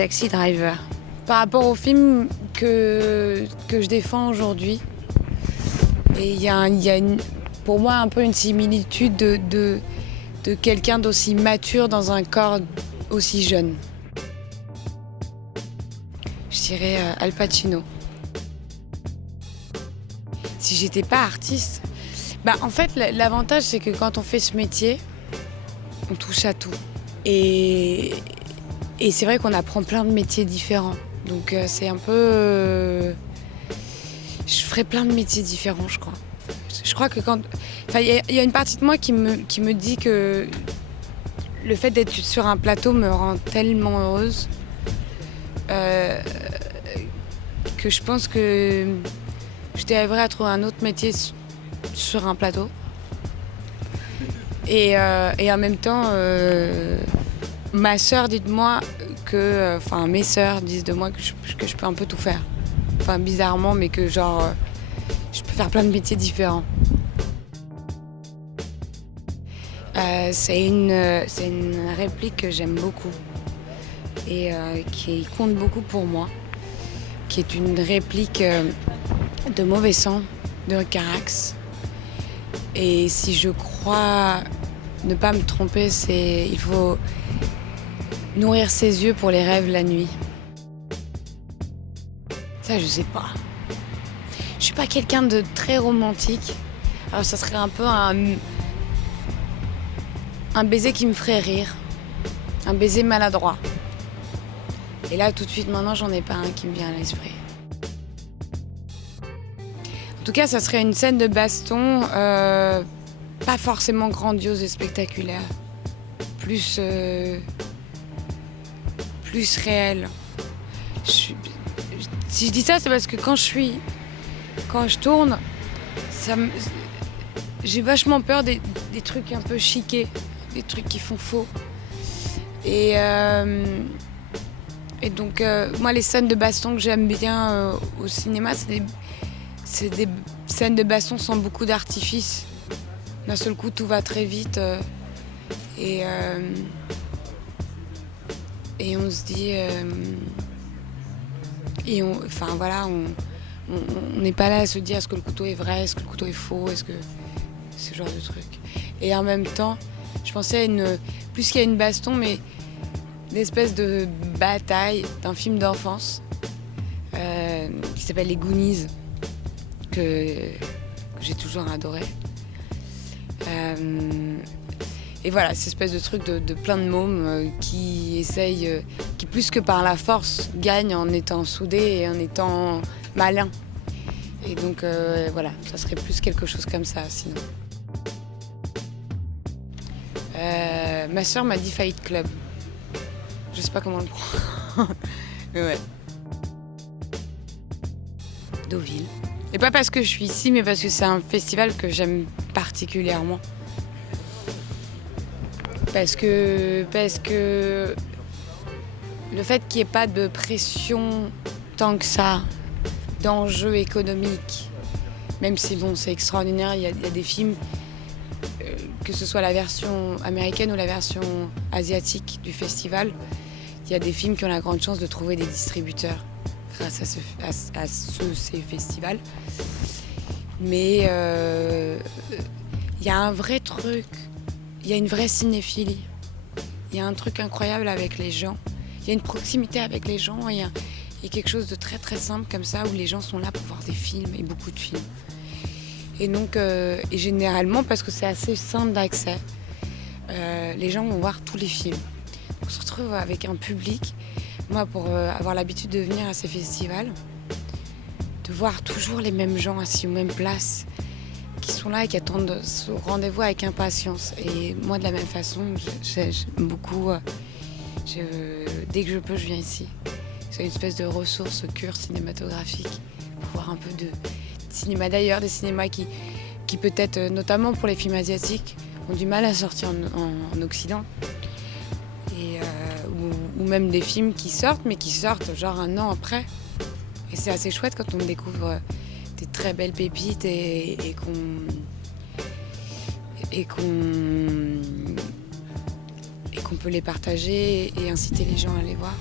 Taxi Driver. Par rapport au film que je défends aujourd'hui, et il y a pour moi un peu une similitude de quelqu'un d'aussi mature dans un corps aussi jeune. Je dirais Al Pacino. Si j'étais pas artiste, en fait l'avantage c'est que quand on fait ce métier, on touche à tout. Et c'est vrai qu'on apprend plein de métiers différents. Donc c'est un peu... je ferai plein de métiers différents, je crois. Je crois que quand... Enfin, il y a une partie de moi qui me dit que le fait d'être sur un plateau me rend tellement heureuse que je pense que je arriverai à trouver un autre métier sur un plateau. Et en même temps, ma sœur dit de moi que... Enfin, mes sœurs disent de moi que je peux un peu tout faire. Enfin, bizarrement, mais que genre... je peux faire plein de métiers différents. C'est une réplique que j'aime beaucoup et qui compte beaucoup pour moi, qui est une réplique de Mauvais Sang, de Carax. Et si je crois ne pas me tromper, c'est il faut nourrir ses yeux pour les rêves la nuit. Ça, je sais pas. Je suis pas quelqu'un de très romantique. Alors ça serait un peu un baiser qui me ferait rire, un baiser maladroit. Et là, tout de suite, maintenant, j'en ai pas un qui me vient à l'esprit. En tout cas, ça serait une scène de baston, pas forcément grandiose et spectaculaire, plus réelle. Si je dis ça, c'est parce que quand je tourne, j'ai vachement peur des trucs un peu chiqués, des trucs qui font faux. Et donc, moi, les scènes de baston que j'aime bien au cinéma, c'est des scènes de baston sans beaucoup d'artifice. D'un seul coup, tout va très vite. Et on se dit... enfin, voilà, on n'est pas là à se dire est-ce que le couteau est vrai, est-ce que le couteau est faux, est-ce que... ce genre de truc. Et en même temps, je pensais à plus qu'il y a une baston, mais une espèce de bataille d'un film d'enfance qui s'appelle Les Goonies, que j'ai toujours adoré. Et voilà, cette espèce de truc de plein de mômes qui essayent, qui plus que par la force, gagnent en étant soudés et en étant malins. Et donc voilà, ça serait plus quelque chose comme ça sinon. Ma sœur m'a dit Fight Club. Je sais pas comment le prendre. Mais ouais. Deauville. Et pas parce que je suis ici, mais parce que c'est un festival que j'aime particulièrement. Parce que le fait qu'il n'y ait pas de pression tant que ça, d'enjeux économiques, même si bon, c'est extraordinaire, il y a des films, que ce soit la version américaine ou la version asiatique du festival, il y a des films qui ont la grande chance de trouver des distributeurs grâce à ces festivals. Mais il y a un vrai truc, il y a une vraie cinéphilie, il y a un truc incroyable avec les gens, il y a une proximité avec les gens, il y a quelque chose de très très simple comme ça où les gens sont là pour voir des films et beaucoup de films. Et donc, et généralement, parce que c'est assez simple d'accès, les gens vont voir tous les films. On se retrouve avec un public, moi pour avoir l'habitude de venir à ces festivals, de voir toujours les mêmes gens assis aux mêmes places, qui sont là et qui attendent ce rendez-vous avec impatience. Et moi de la même façon, j'aime beaucoup, dès que je peux, je viens ici. C'est une espèce de ressource cure cinématographique pour voir un peu de cinéma d'ailleurs, des cinémas qui peut-être, notamment pour les films asiatiques, ont du mal à sortir en Occident. Et, ou même des films qui sortent, mais qui sortent genre un an après. Et c'est assez chouette quand on découvre des très belles pépites et qu'on peut les partager et inciter les gens à les voir.